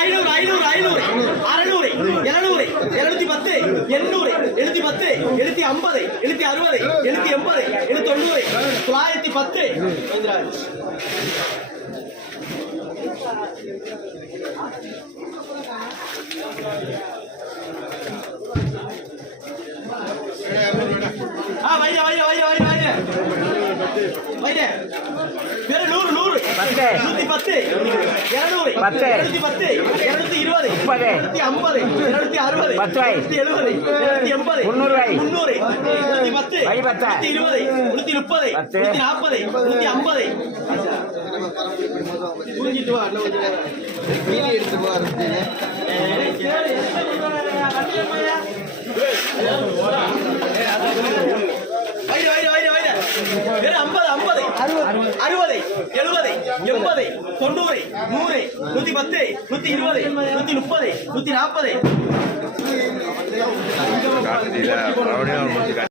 ஐநூறு ஐநூறு ஐநூறு அறநூறு எழுநூறு எழுநூத்தி பத்து எண்ணூறு எழுநூத்தி பத்து எழுநூத்தி ஐம்பது எழுநூத்தி அறுபது எழுநூத்தி எண்பது எழுநூத்தி தொண்ணூறு தொள்ளாயிரத்தி பத்து. மகேந்திராஜ் ஆ வைய வைய வைய வைய வைய வைய வேற நூறு நூறு பத்து. நூத்தி பத்து இருநூறு பத்து. இருநூத்தி பத்து இருநூத்தி இருபது முப்பது. இருநூத்தி ஐம்பது இருநூத்தி அறுபது பத்து. இருநூத்தி எழுபது இருநூத்தி எண்பது முந்நூறு. முந்நூறு இருநூத்தி பத்து பத்து. இருபது முப்பது நாற்பது ஐம்பது புரிஞ்சிட்டு வா எடுத்து ஆரம்பிச்சீங்க வைர, வைர, வைர, வைர. வேற ஐம்பது, ஐம்பது, அறுபது, எழுபது, எண்பது, தொண்ணூறு, நூறு, நூத்தி பத்து, நூத்தி இருபது, நூத்தி முப்பது, நூத்தி நாற்பது.